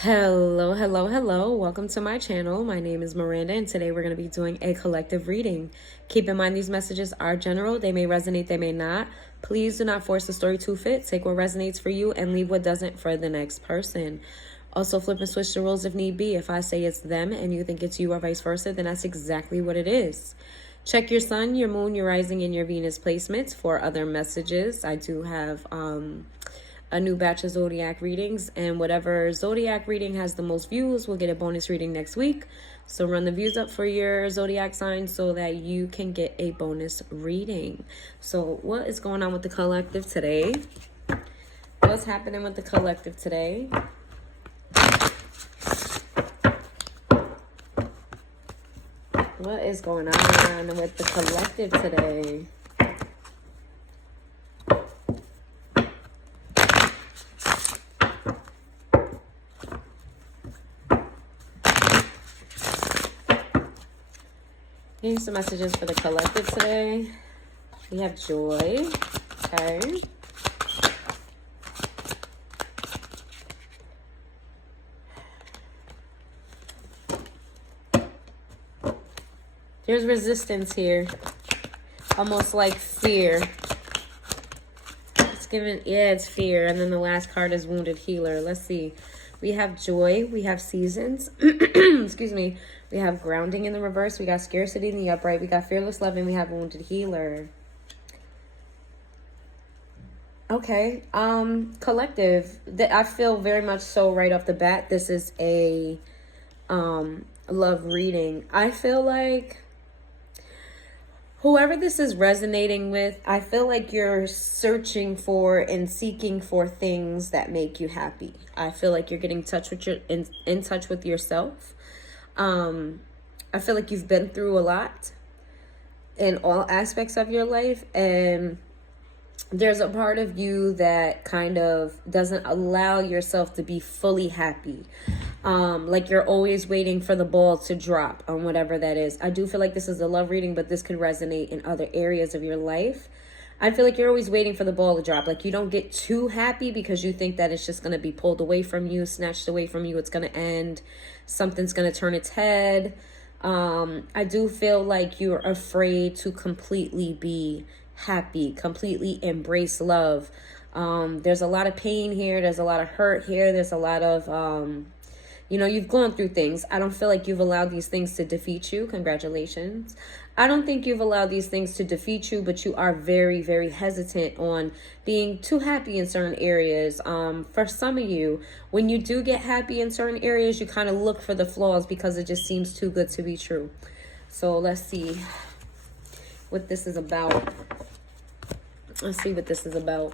Hello, hello, hello. Welcome to my channel. My name is Miranda, and today we're going to be doing a collective reading. Keep in mind these messages are general. They may resonate, they may not. Please do not force the story to fit. Take what resonates for you and leave what doesn't for the next person. Also, flip and switch the roles if need be. If I say it's them and you think it's you or vice versa, then that's exactly what it is. Check your sun, your moon, your rising, and your Venus placements for other messages. I do have a new batch of zodiac readings, and whatever zodiac reading has the most views will get a bonus reading next week. So run the views up for your zodiac sign so that you can get a bonus reading. So what is going on with the collective today? What's happening with the collective today? What is going on with the collective today? Here's some messages for the collective today. We have joy. Okay. There's resistance here. Almost like fear. It's given, yeah, it's fear. And then the last card is Wounded Healer. Let's see. We have joy. We have seasons. Excuse me. We have grounding in the reverse. We got scarcity in the upright. We got fearless love, and we have wounded healer. Okay. Collective. I feel very much so right off the bat. This is a love reading. I feel like whoever this is resonating with, I feel like you're searching for and seeking for things that make you happy. I feel like you're getting in touch with yourself. I feel like you've been through a lot in all aspects of your life, and there's a part of you that kind of doesn't allow yourself to be fully happy. Like you're always waiting for the ball to drop on whatever that is. I do feel like this is a love reading, but this could resonate in other areas of your life. I feel like you're always waiting for the ball to drop. Like you don't get too happy because you think that it's just going to be pulled away from you, snatched away from you. It's going to end. Something's going to turn its head. I do feel like you're afraid to completely be happy, completely embrace love. There's a lot of pain here. There's a lot of hurt here. There's a lot of, you've gone through things. I don't feel like you've allowed these things to defeat you. Congratulations. I don't think you've allowed these things to defeat you, but you are very, very hesitant on being too happy in certain areas. For some of you, when you do get happy in certain areas, you kind of look for the flaws because it just seems too good to be true. So let's see what this is about. Let's see what this is about.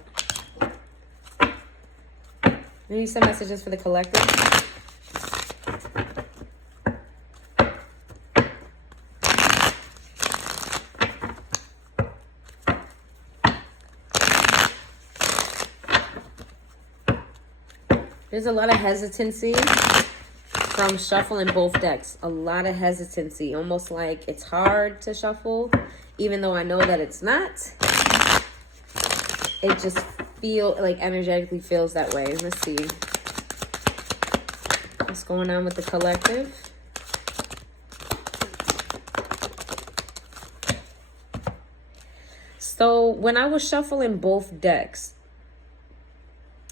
Maybe some messages for the collective. There's a lot of hesitancy from shuffling both decks. A lot of hesitancy. Almost like it's hard to shuffle, even though I know that it's not. It just energetically feels that way. Let's see. What's going on with the collective? So when I was shuffling both decks,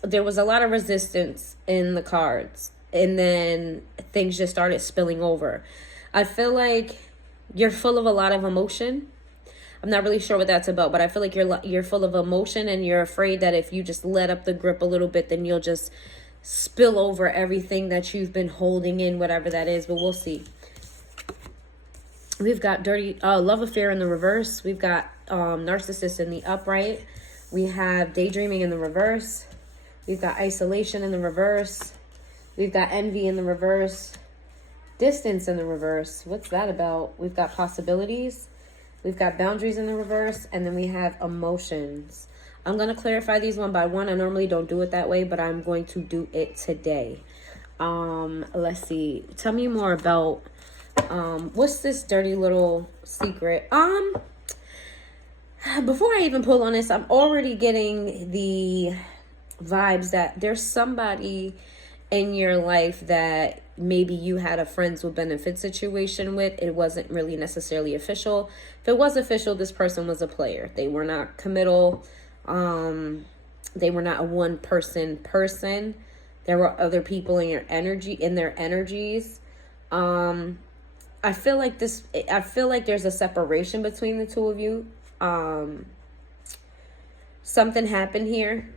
there was a lot of resistance in the cards, and then things just started spilling over. I feel like you're full of a lot of emotion. I'm not really sure what that's about, but I feel like you're full of emotion, and you're afraid that if you just let up the grip a little bit, then you'll just spill over everything that you've been holding in, whatever that is. But we'll see. We've got love affair in the reverse. We've got narcissist in the upright. We have daydreaming in the reverse. We've got isolation in the reverse. We've got envy in the reverse. Distance in the reverse. What's that about? We've got possibilities. We've got boundaries in the reverse. And then we have emotions. I'm going to clarify these one by one. I normally don't do it that way, but I'm going to do it today. Let's see. Tell me more about what's this dirty little secret? Before I even pull on this, I'm already getting the vibes that there's somebody in your life that maybe you had a friends with benefit situation with. It wasn't really necessarily official. If it was official, this person was a player. They were not committal. They were not a one person. There were other people in your energy, in their energies. I feel like there's a separation between the two of you. Something happened here,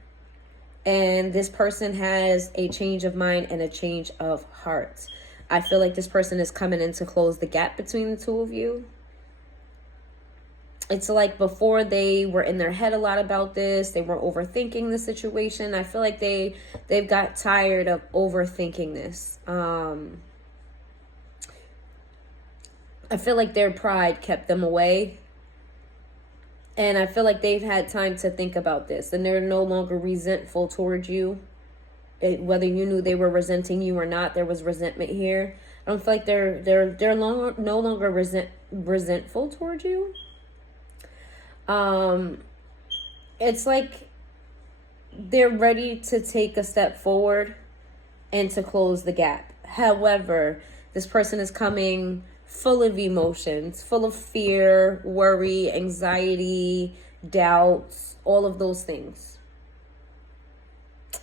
and this person has a change of mind and a change of heart. I feel like this person is coming in to close the gap between the two of you. It's like before they were in their head a lot about this. They were overthinking the situation. I feel like they've got tired of overthinking this. I feel like their pride kept them away. And I feel like they've had time to think about this. And they're no longer resentful towards you. Whether you knew they were resenting you or not, there was resentment here. I don't feel like they're no longer resentful towards you. It's like they're ready to take a step forward and to close the gap. However, this person is coming full of emotions, full of fear, worry, anxiety, doubts, all of those things.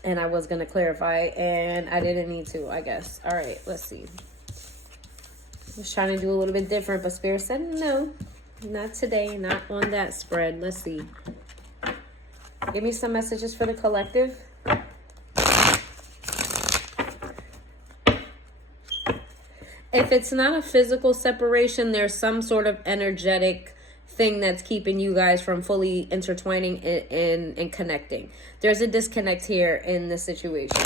And I was going to clarify, and I didn't need to, I guess. All right, let's see. I was trying to do a little bit different, but Spirit said no, not today, not on that spread. Let's see. Give me some messages for the collective. If it's not a physical separation, there's some sort of energetic thing that's keeping you guys from fully intertwining and connecting. There's a disconnect here in this situation.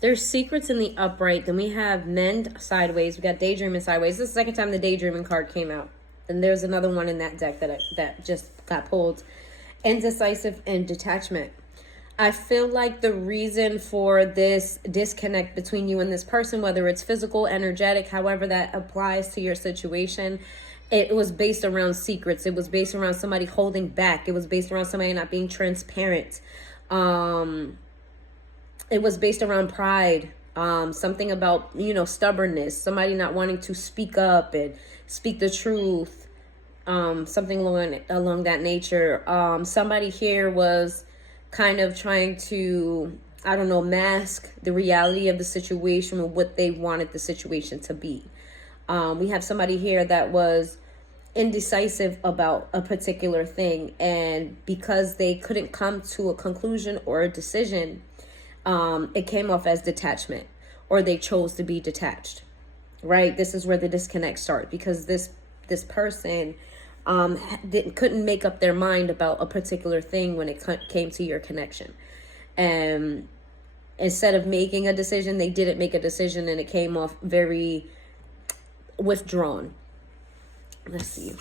There's secrets in the upright. Then we have mend sideways. We got daydreaming sideways. This is the second time the daydreaming card came out. And there's another one in that deck that just got pulled. Indecisive and detachment. I feel like the reason for this disconnect between you and this person, whether it's physical, energetic, however that applies to your situation, it was based around secrets. It was based around somebody holding back. It was based around somebody not being transparent. It was based around pride, something about, stubbornness, somebody not wanting to speak up and speak the truth, something along that nature. Somebody here was kind of trying to, mask the reality of the situation or what they wanted the situation to be. We have somebody here that was indecisive about a particular thing, and because they couldn't come to a conclusion or a decision, it came off as detachment, or they chose to be detached, right? This is where the disconnect starts, because this person couldn't make up their mind about a particular thing when it came to your connection. And instead of making a decision, they didn't make a decision, and it came off very withdrawn. Let's see.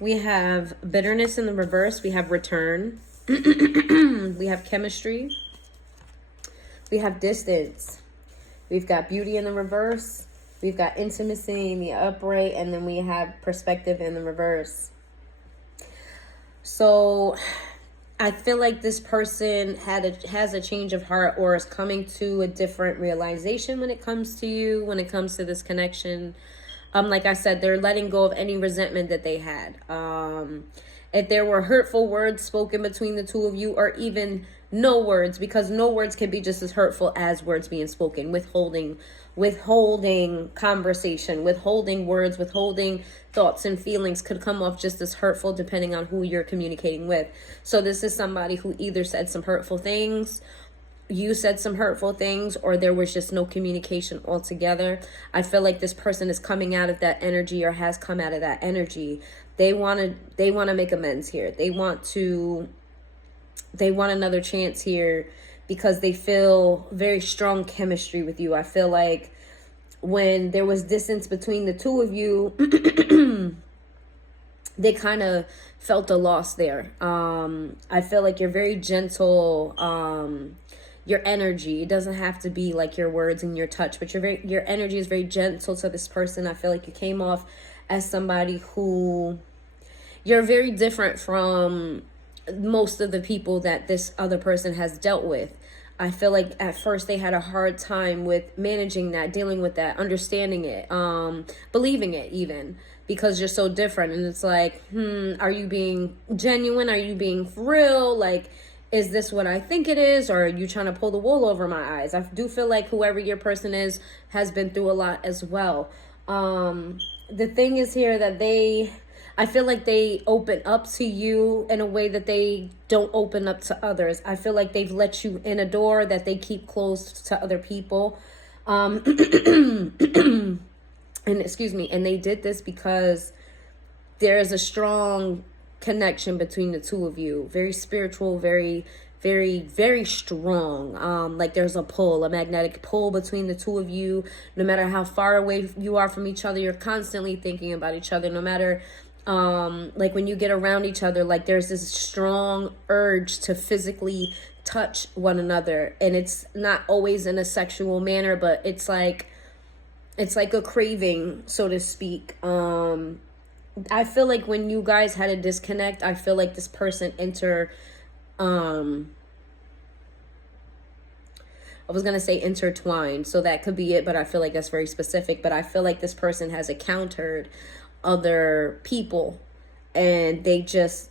We have bitterness in the reverse. We have return. We have chemistry. We have distance. We've got beauty in the reverse. We've got intimacy in the upright. And then we have perspective in the reverse. So I feel like this person has a change of heart, or is coming to a different realization when it comes to you, when it comes to this connection. Like I said, they're letting go of any resentment that they had. If there were hurtful words spoken between the two of you, or even no words, because no words can be just as hurtful as words being spoken. Withholding conversation, withholding words, withholding thoughts and feelings could come off just as hurtful depending on who you're communicating with. So this is somebody who either said some hurtful things, you said some hurtful things, or there was just no communication altogether. I feel like this person is coming out of that energy, or has come out of that energy. They want to make amends here. They want another chance here, because they feel very strong chemistry with you. I feel like when there was distance between the two of you, they kind of felt a loss there. I feel like you're very gentle. Your energy, it doesn't have to be like your words and your touch, but your energy is very gentle to this person. I feel like you came off as somebody who, you're very different from most of the people that this other person has dealt with. I feel like at first they had a hard time with managing that, dealing with that, understanding it, believing it even, because you're so different. And it's like, are you being genuine? Are you being for real? Like, is this what I think it is? Or are you trying to pull the wool over my eyes? I do feel like whoever your person is has been through a lot as well. The thing is here that I feel like they open up to you in a way that they don't open up to others. I feel like they've let you in a door that they keep closed to other people. And excuse me, and they did this because there is a strong connection between the two of you. Very spiritual, very, very, very strong. Like there's a pull, a magnetic pull between the two of you. No matter how far away you are from each other, you're constantly thinking about each other. No matter like when you get around each other, like there's this strong urge to physically touch one another, and it's not always in a sexual manner, but it's like a craving, so to speak. I feel like when you guys had a disconnect, I feel like this person I was going to say intertwined, so that could be it, but I feel like that's very specific. But I feel like this person has encountered other people and they just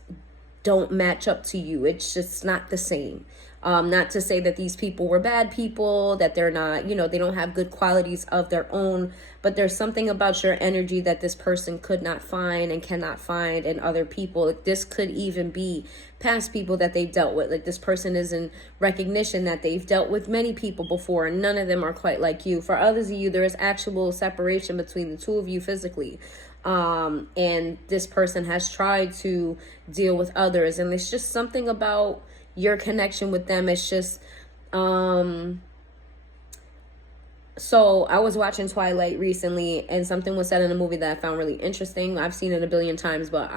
don't match up to you. It's just not the same. Not to say that these people were bad people, that they're not, they don't have good qualities of their own, but there's something about your energy that this person could not find and cannot find in other people. Like, this could even be past people that they've dealt with. Like, this person is in recognition that they've dealt with many people before, and none of them are quite like you. For others of you, there is actual separation between the two of you physically. And this person has tried to deal with others, and it's just something about your connection with them. It's just so I was watching Twilight recently, and something was said in a movie that I found really interesting. I've seen it a billion times, but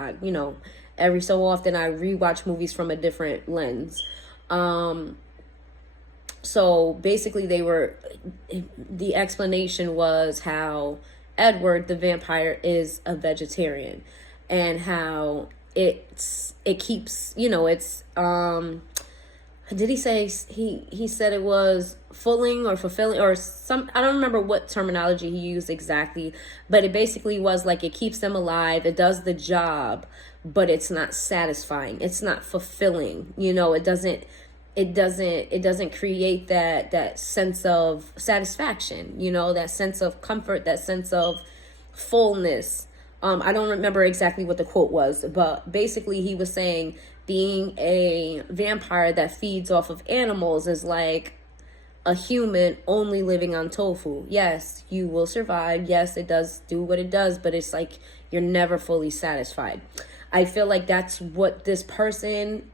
every so often I rewatch movies from a different lens. So basically the explanation was how Edward the vampire is a vegetarian, and how it keeps, did he say, he said it was fulfilling or some, I don't remember what terminology he used exactly, but it basically was like it keeps them alive, it does the job, but it's not satisfying, it's not fulfilling, it doesn't create that sense of satisfaction, that sense of comfort, that sense of fullness. I don't remember exactly what the quote was, but basically he was saying being a vampire that feeds off of animals is like a human only living on tofu. Yes, you will survive. Yes, it does do what it does, but it's like you're never fully satisfied. I feel like that's what this person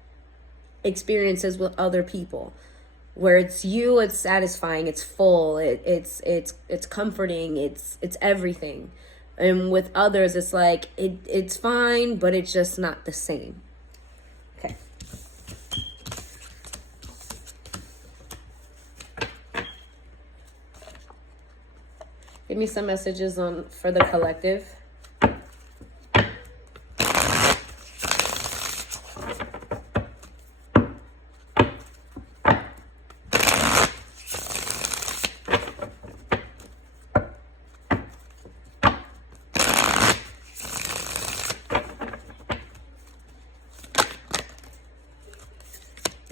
experiences with other people, where it's satisfying, it's full, it's comforting, it's everything. And with others, it's like it's fine, but it's just not the same. Okay. Give me some messages for the collective.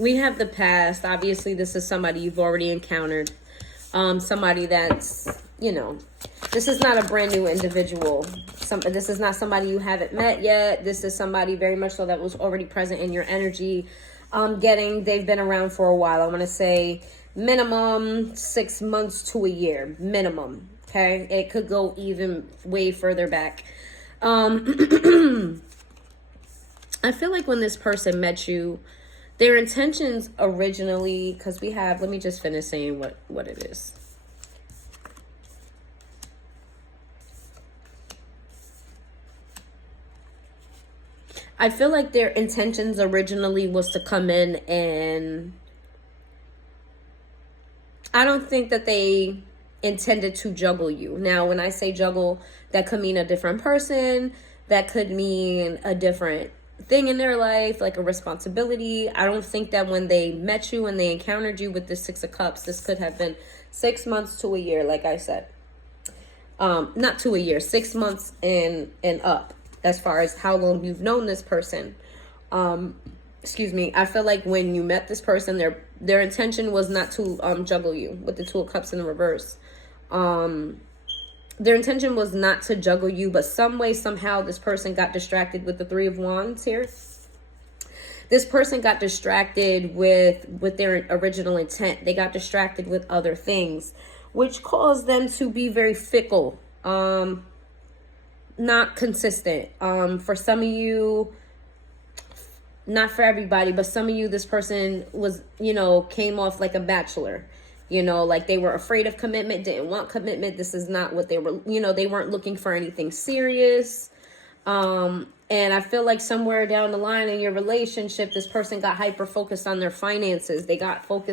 we have the past. Obviously, this is somebody you've already encountered. Somebody that's, you know, this is not a brand new individual. This is not somebody you haven't met yet. This is somebody very much so that was already present in your energy. They've been around for a while. I want to say minimum 6 months to a year, minimum. Okay. It could go even way further back. I feel like when this person met you, their intentions originally, because let me just finish saying what it is. I feel like their intentions originally was to come in, and I don't think that they intended to juggle you. Now, when I say juggle, that could mean a different person. That could mean a different thing in their life, like a responsibility. I don't think that when they met you and they encountered you with the Six of Cups, this could have been 6 months to a year, like I said. Not to a year, 6 months and up, as far as how long you've known this person. Excuse me. I feel like when you met this person, their intention was not to juggle you with the Two of Cups in the reverse. Their intention was not to juggle you, but some way, somehow, this person got distracted with the Three of Wands here. This person got distracted with their original intent. They got distracted with other things, which caused them to be very fickle, not consistent. For some of you, not for everybody, but some of you, this person was, came off like a bachelor. Like they were afraid of commitment, didn't want commitment. This is not what they were, they weren't looking for anything serious. And I feel like somewhere down the line in your relationship, this person got hyper focused on their finances. They got focused